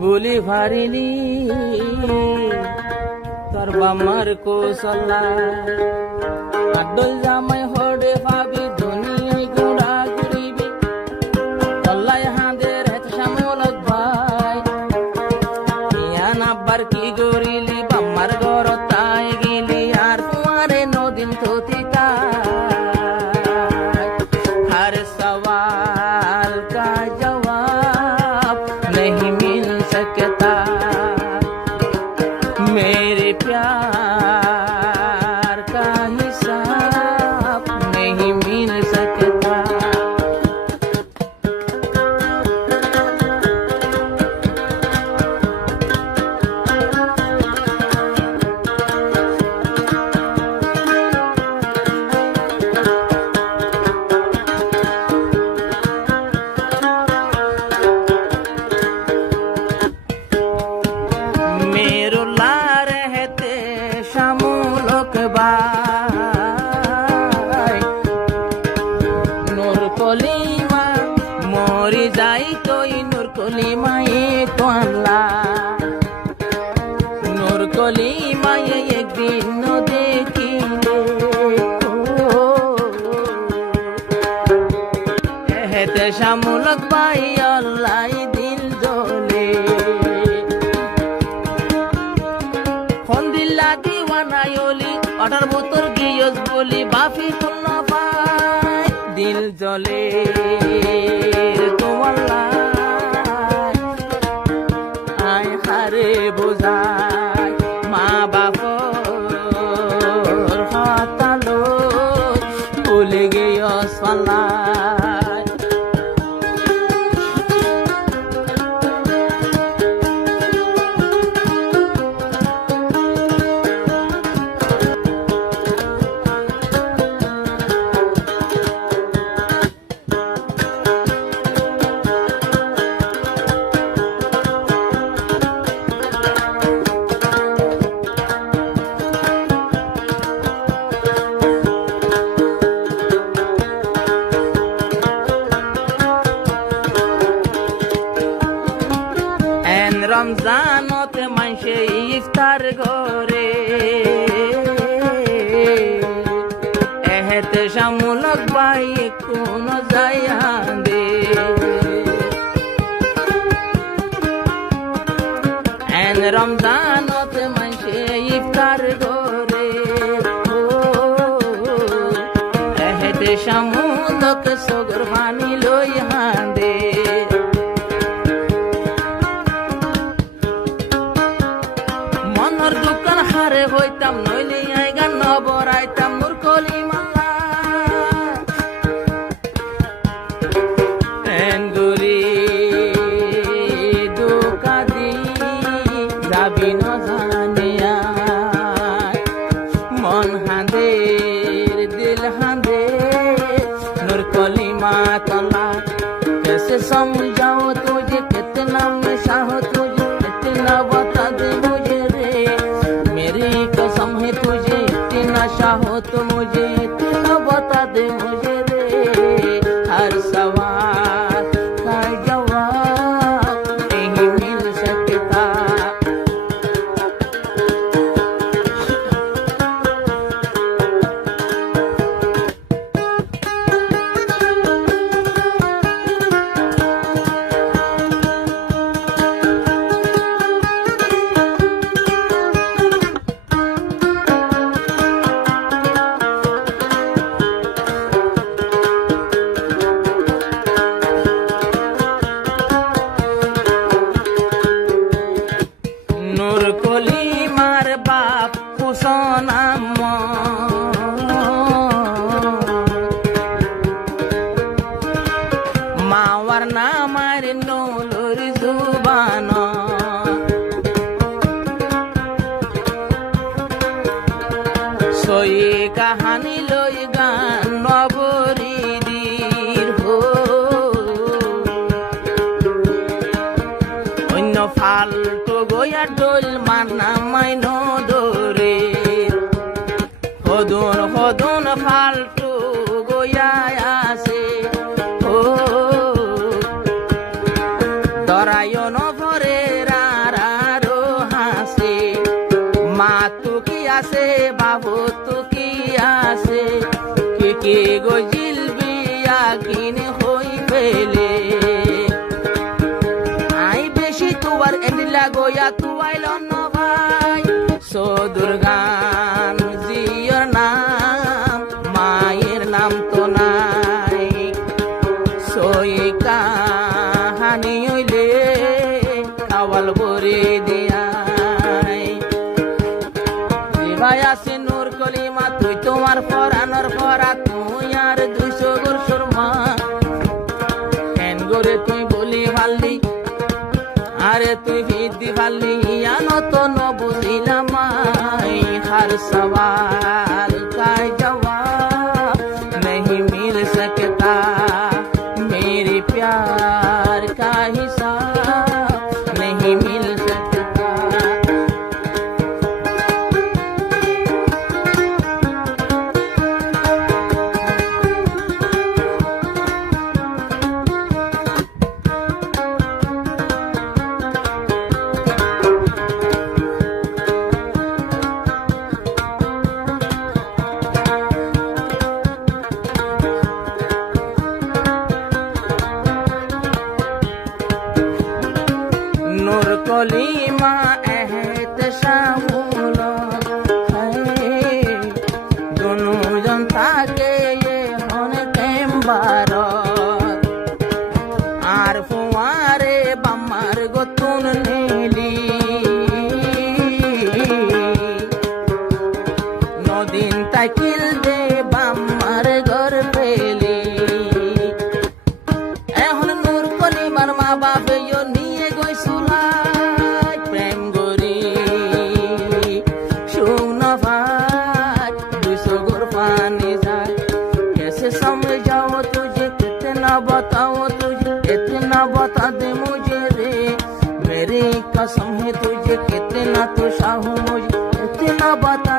ভুলি ভারিনি তোর বামার কৌশলা আডল জামাই হড়ে ভাবি ধনী গুড়া গুড়িবি তল্লাই হাঁদের হেত শ্যামলক ভাই ইয়ান আব্বার কি গরিলি বাম্মার ঘর তাই গিলি আর তোমারে নদীন থতিকা हर सवाल का जवाब नहीं मिल सकता मेरे प्यार का हिसाब नहीं मिल सकता কলিমা মরি যাই তুই নূর কলিমা এ তোলা নূর কলিমা একদিন দেখিলে হেতে শ্যামলক ভাই আল্লাহ দিল জ্বলে ফন্দিল্লা দিওয়ানায়লি 18 বছর গিয়স বলি বাফি তুল দিল জলে তোমাল্লা আয় হারে বোঝায় মা বাপর হাতালো ভুলে গেয়স পাল্লায় রমজানত মানসে ইফতার ঘরে এহেতে শ্যামলক ভাই কোন যাইয়া দে রমজানত মানসে ইফতার ঘরে এহেতে শ্যামলক সগর পানি লই হাঁদে দোকান হারে হইতাম নইলে গান নবরাইতাম নূর কলিমা এন্দুরি দোকাদি যাবি ন জানিয়া মন হাঁদের দিল হাঁদে নূর কলিমা তলা कैसे समझाओ तुझे कितना नशा हो तुझे कितना बता दे कसम है तुझे इतना चाहो तो मुझे इतना बता दे मुझे रे हर सवाल का जवाब नहीं मिल सकता নূর কলিমার বাপ হুসন মাওয়ার নামার নূর জুবান সই কাহানি লই গান নবরিদির হো অন্য ফালতু গোয়া ডোল মানা মাই নদরে হদুন হদুন ফালতু গোয়া আসে ও দরায়ন ভরে কি গো জিলবি আকিন হই পেলে আই বেশি তুয়ার এন্ডিলা গোয়া তুয়াইল ন ভাই সদুর গান জিয়র নাম মায়ের নাম তো নাই সই কাহানি হইলে খাওয়াল বরে দিয়াই ভাই আছে নূর কলিমা তুই তোমার পরানোর পরা তুই আর 200 বছর মা কেন করে তুই বলি ভাল্লি আরে তুই ভিদি ভাল্লি আনো তো ন বুঝিলাম हर सवाल का जवाब नहीं मिल सकता मेरे प्यार का हिसाब नहीं मिल सकता नूर कलीमा एहतशामुल है दोनों जनता के ये होने केम्बार आर फुआरे बम्मार गोतुन नेली नदीन ताकिल दे बम्मार घर पेली এখন নূর কলিমার মা বাপে নিয়ে গই সুলাই প্রেম গরি শুনো ভাই 200 गोर पानी जाए कैसे समझाओ तुझे कितना बताओ तुझे इतना बता दे मुझे रे मेरी कसम है तुझे कितना तो चाहूं मुझे इतना बता